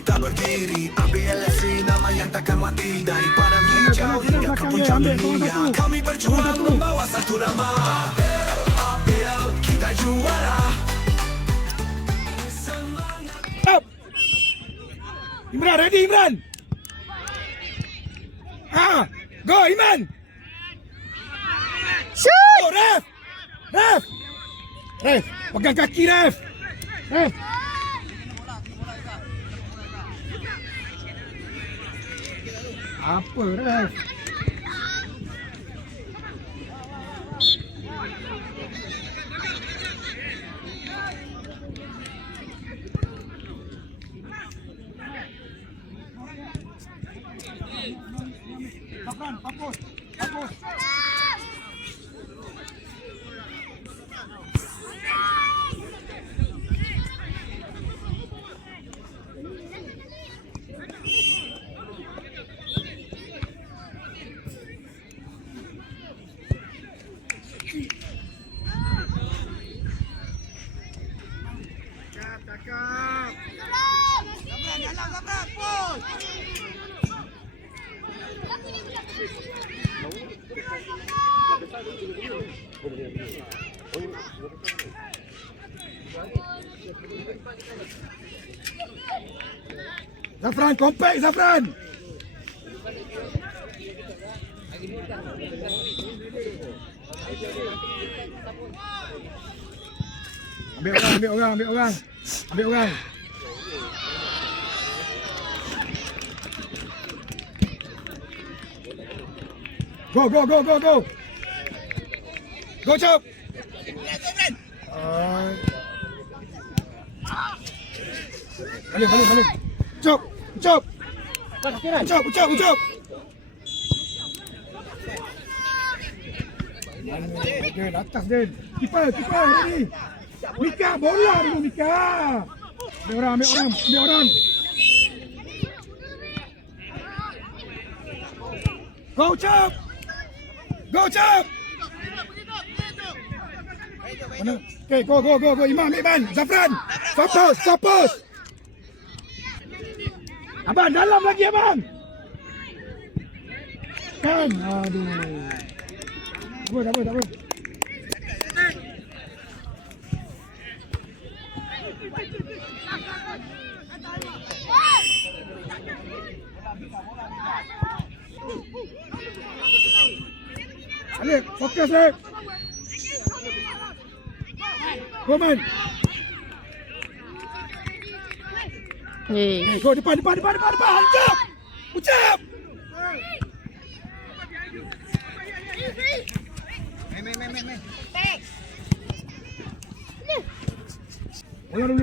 kita berdiri ABLFC nama yang takkan mati daripada hijau hingga ke puncak dunia kami berjuang membawa satu nama ABL kita juara Stop. Imran ready Imran. Go Imran. Shoot! Oh ref. Ref, pegang kaki ref. Apa ref? Hapus. Cakap. Zabran, push. Zafran, compact Zafran. Ambil orang. Go. Go, Chop. Balik. Chop. Din, atas Din. Keeper ready. Mika, bola dulu Mika. Ambil orang. Go Chop. Mana? Okay, go. Iman. Zafran. Fokus. Abang, dalam lagi abang. Kan, aduh. Tak apa. Alif, fokus Alif. Komen. Go depan. Ucap.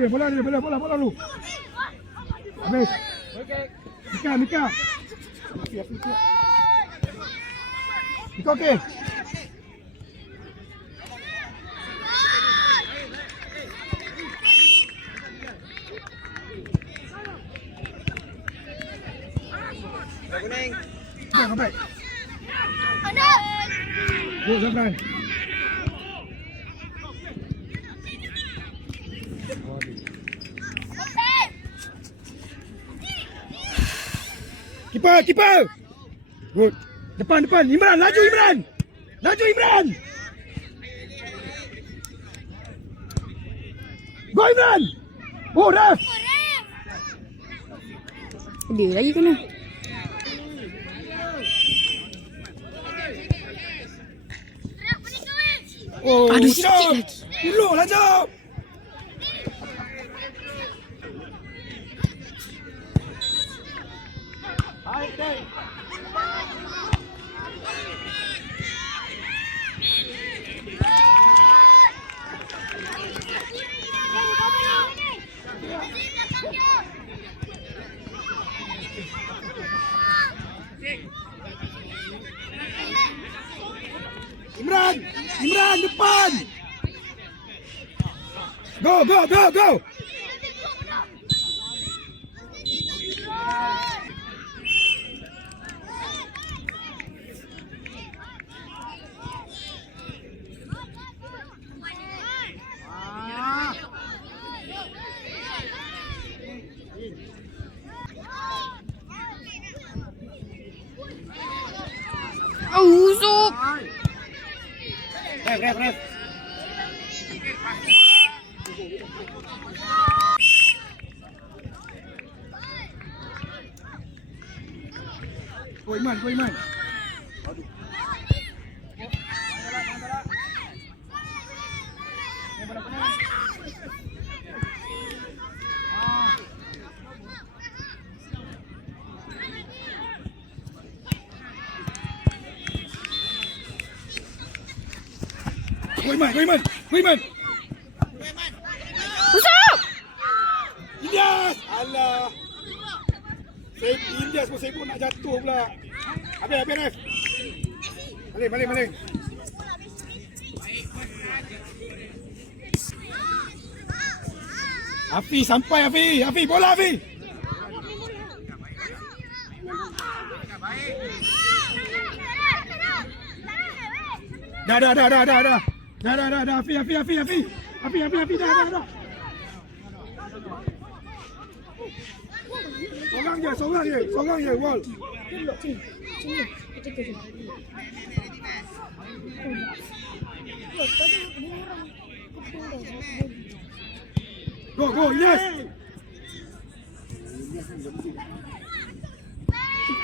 Bola dulu. Habis. Mika. Mika okey. Sampai. Go Zafran. Keeper. Good. Depan. Imran, laju Imran. Go Imran. Oh, ref. Dia lagi kena. Oh, aduh, sikit lagi. Uluk lah jom. Imran depan. Go. ref. Go Iman. Go Iman. Usap! Indias! Alah. Indias pun sibuk nak jatuh pula. Habis ref. Balik. Afi sampai Afi bola Afi. Dah Afi dah. Seorang je gol. Go Ilyas.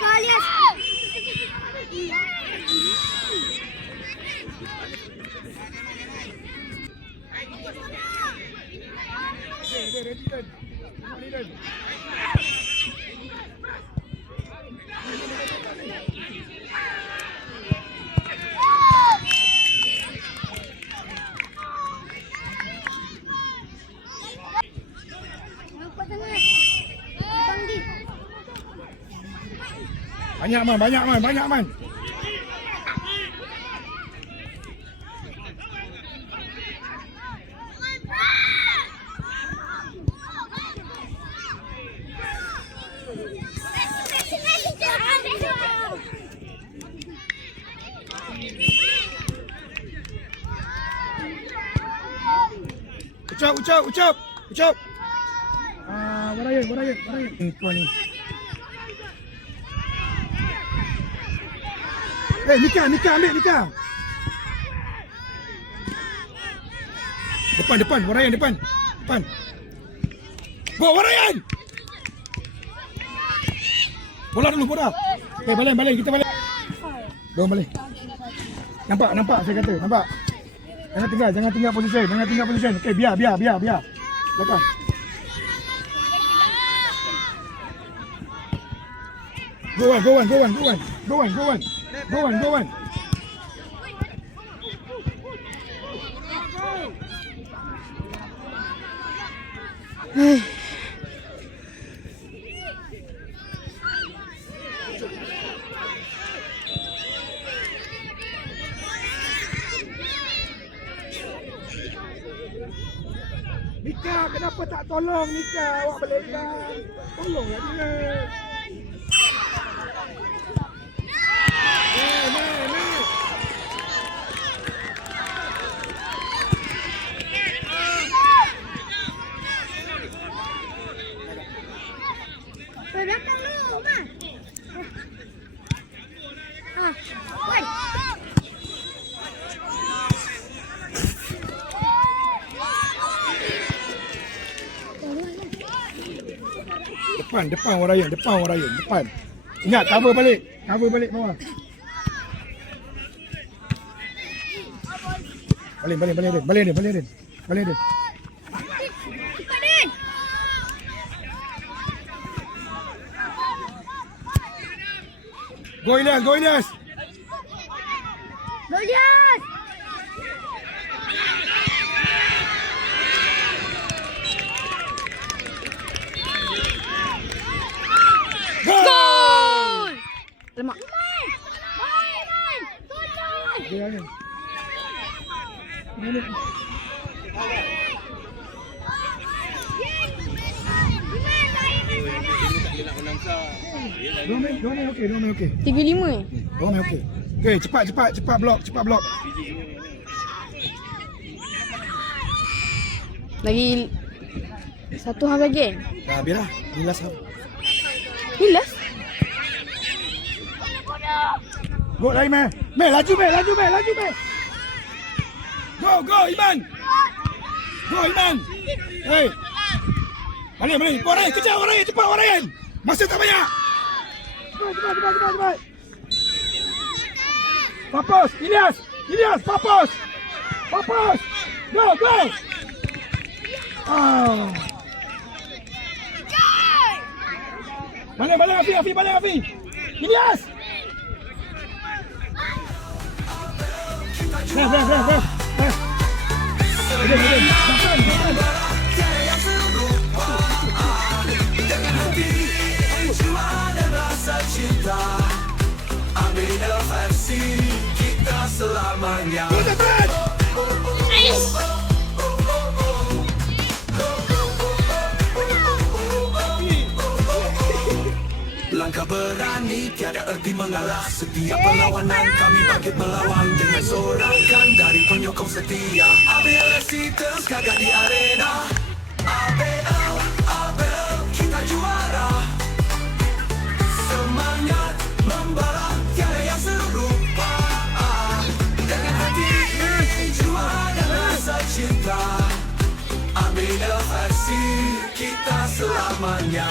Alias. Banyak man. Ucap. Barayan. Tuan ni. Nika, ambil Nika. Depan, Warayan depan. Go Warayan. Bola dulu. Balik, kita balik. Dorang balik. Nampak saya kata, nampak. Jangan tinggal position. Okey, biar. Belakang. Go on. Nika, kenapa tak tolong Nika? Awak belakang. Tolonglah dia. Belakang lu, Mas. Wan. Depan Warayan. Ingat cover balik bawah. Balik dia. Go Ilyas. Gol! Lemak. Dia ni. Dua main okey. 35. Dua main okey. Okey, cepat blok. Lagi satu hal lagi. Dah biarlah. Hilas. Hilas. Go lain meh. Meh laju meh. Go, Iman. Go, Iman. Hey. Balik. Orang kejar orang cepat orang. Masa tak banyak. Cepat. Papos, Ilyas, Papos. Go. Balik, Afi. Ilyas. Ref. Tiada yang serupa dengan hati jiwa dan rasa cinta. Ambil LFC, kita selamanya. Langkah berani, tiada erti mengalah. Setiap perlawanan kami bangkit melawan dengan sorakan dari penyokong setia. ABLFC terus gagah di arena. ABL, kita juara. Semangat membara, tiada yang serupa. Dengan hati jiwa dan rasa cinta. ABLFC, kita selamanya.